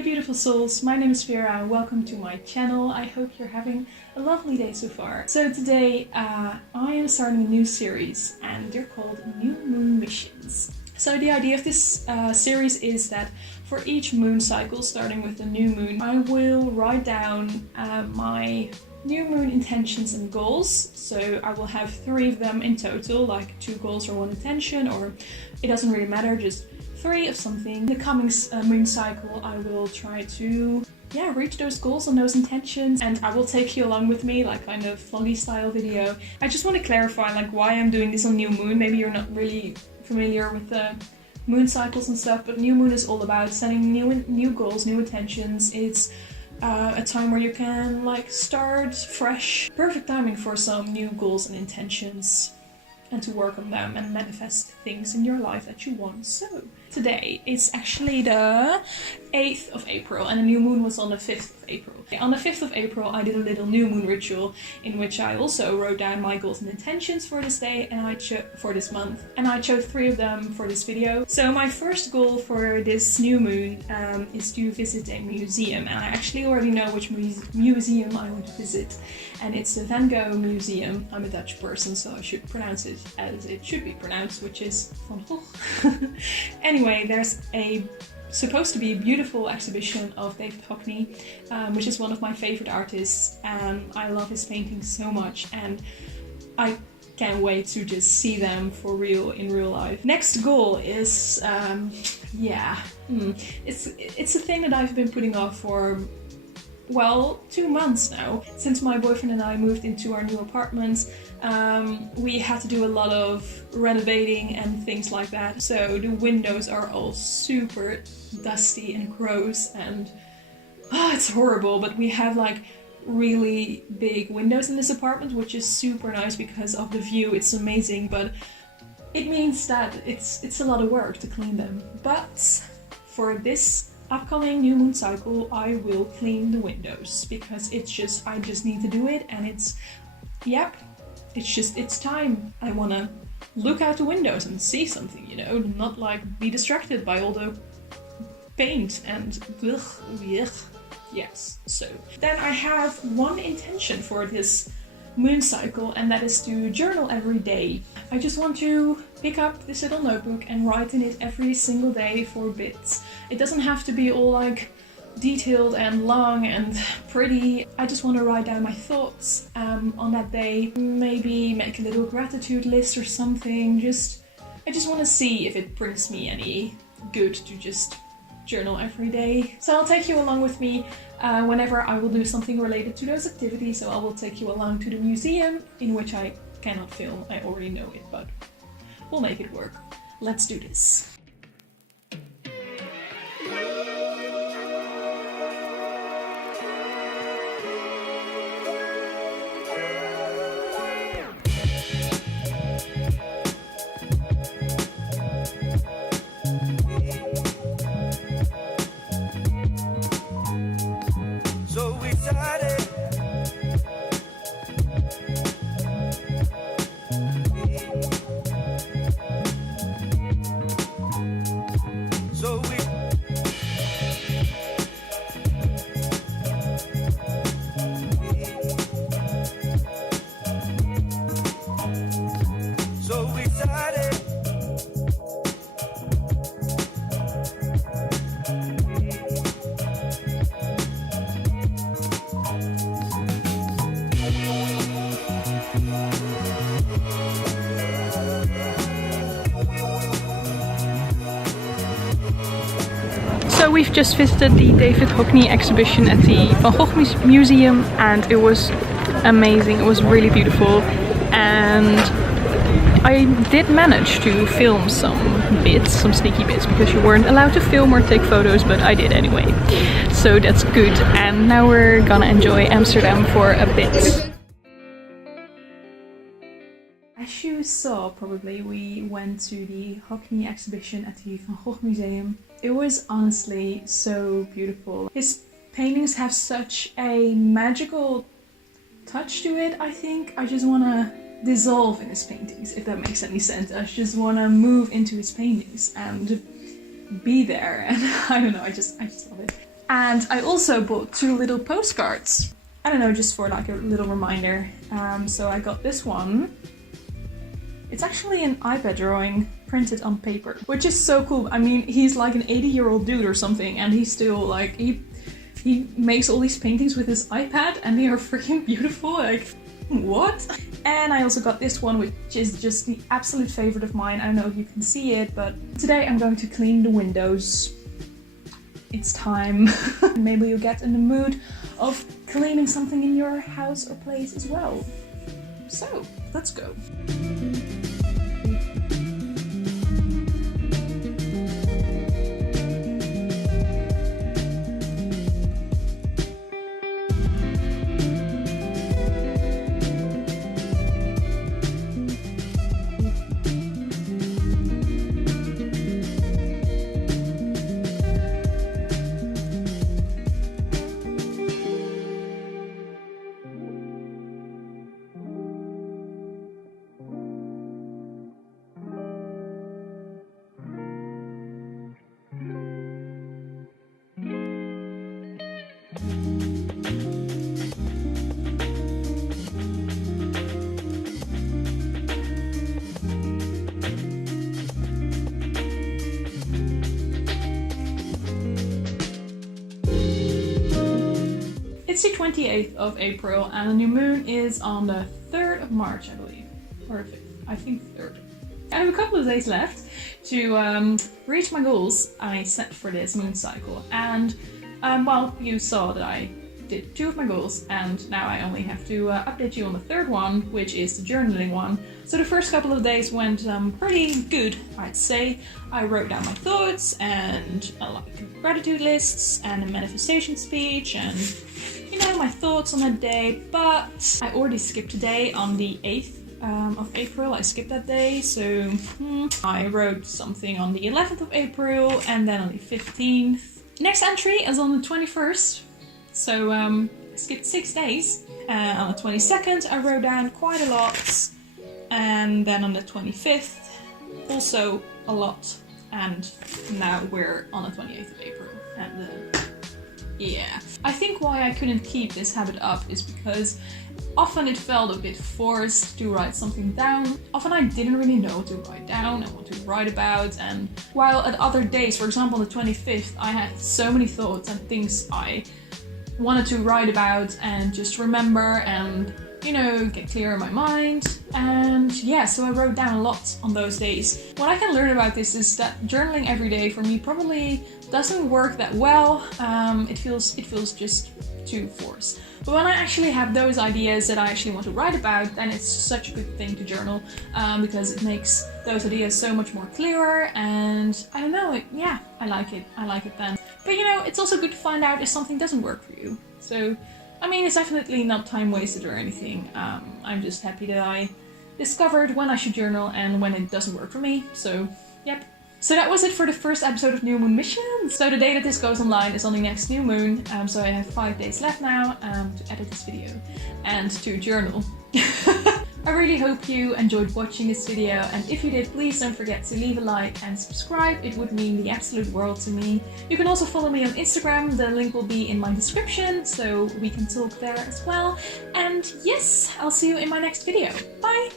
Hey beautiful souls, my name is Vera and welcome to my channel. I hope you're having a lovely day so far. So today I am starting a new series and they're called New Moon Missions. So the idea of this series is that for each moon cycle, starting with the new moon, I will write down my new moon intentions and goals. So I will have 3 of them in total, like 2 goals or 1 intention, or it doesn't really matter, just 3 of something. In the coming moon cycle, I will try to reach those goals and those intentions, and I will take you along with me, like kind of vloggy style video. I just want to clarify like why I'm doing this on new moon. Maybe you're not really familiar with the moon cycles and stuff, but new moon is all about setting new goals, new intentions. It's a time where you can like start fresh. Perfect timing for some new goals and intentions and to work on them and manifest things in your life that you want. So today it's actually the 8th of April and the new moon was on the 5th of April. On the 5th of April I did a little new moon ritual in which I also wrote down my goals and intentions for this day and for this month, and I chose 3 of them for this video. So my first goal for this new moon is to visit a museum, and I actually already know which museum I want to visit, and it's the Van Gogh Museum. I'm a Dutch person, so I should pronounce it as it should be pronounced, which is Van Gogh. Anyway, there's supposed to be a beautiful exhibition of David Hockney, which is one of my favorite artists, and I love his paintings so much, and I can't wait to just see them for real in real life. Next goal is, it's a thing that I've been putting off for, well, 2 months now. Since my boyfriend and I moved into our new apartments, we had to do a lot of renovating and things like that. So the windows are all super dusty and gross and it's horrible, but we have like really big windows in this apartment, which is super nice because of the view. It's amazing, but it means that it's a lot of work to clean them. But for this upcoming new moon cycle, I will clean the windows because I just need to do it, and it's time. I want to look out the windows and see something, you know, not like be distracted by all the paint and yes. So then I have 1 intention for this moon cycle, and that is to journal every day. I just want to pick up this little notebook and write in it every single day for bits. It doesn't have to be all like detailed and long and pretty. I just want to write down my thoughts on that day. Maybe make a little gratitude list or something. I just want to see if it brings me any good to just journal every day. So I'll take you along with me whenever I will do something related to those activities. So I will take you along to the museum, in which I cannot film. I already know it, but we'll make it work. Let's do this. So we've just visited the David Hockney exhibition at the Van Gogh Museum, and it was amazing. It was really beautiful, and I did manage to film some sneaky bits, because you weren't allowed to film or take photos, but I did anyway. So that's good, and now we're gonna enjoy Amsterdam for a bit. As you saw, probably, we went to the Hockney exhibition at the Van Gogh Museum. It was honestly so beautiful. His paintings have such a magical touch to it, I think. I just want to dissolve in his paintings, if that makes any sense. I just want to move into his paintings and be there, and I don't know, I just love it. And I also bought 2 little postcards. I don't know, just for like a little reminder. So I got this one. It's actually an iPad drawing printed on paper, which is so cool. I mean, he's like an 80-year-old dude or something, and he's still like, he makes all these paintings with his iPad, and they are freaking beautiful. Like, what? And I also got this one, which is just the absolute favorite of mine. I don't know if you can see it, but today I'm going to clean the windows. It's time. Maybe you'll get in the mood of cleaning something in your house or place as well. So, let's go. It's the 28th of April and the new moon is on the 3rd of March, I believe. Or 5th. I think 3rd. I have a couple of days left to reach my goals I set for this moon cycle. And, well, you saw that I did 2 of my goals, and now I only have to update you on the 3rd one, which is the journaling one. So the first couple of days went pretty good, I'd say. I wrote down my thoughts and like gratitude lists and a manifestation speech and, you know, my thoughts on that day. But I already skipped a day on the 8th of April. I skipped that day, so I wrote something on the 11th of April and then on the 15th. Next entry is on the 21st. So I skipped 6 days. On the 22nd I wrote down quite a lot, and then on the 25th also a lot, and now we're on the 28th of April. And yeah, I think why I couldn't keep this habit up is because often it felt a bit forced to write something down. Often I didn't really know what to write down and what to write about, and while at other days, for example on the 25th, I had so many thoughts and things I wanted to write about and just remember and, you know, get clear in my mind. And yeah, so I wrote down a lot on those days. What I can learn about this is that journaling every day for me probably doesn't work that well. It feels just too forced. But when I actually have those ideas that I actually want to write about, then it's such a good thing to journal, because it makes those ideas so much more clearer, and I don't know, I like it then. But you know, it's also good to find out if something doesn't work for you. So, I mean, it's definitely not time wasted or anything. I'm just happy that I discovered when I should journal and when it doesn't work for me, so yep. So that was it for the first episode of New Moon Missions. So the day that this goes online is on the next new moon, so I have 5 days left now to edit this video and to journal. I really hope you enjoyed watching this video, and if you did, please don't forget to leave a like and subscribe. It would mean the absolute world to me. You can also follow me on Instagram, the link will be in my description, so we can talk there as well. And yes, I'll see you in my next video. Bye!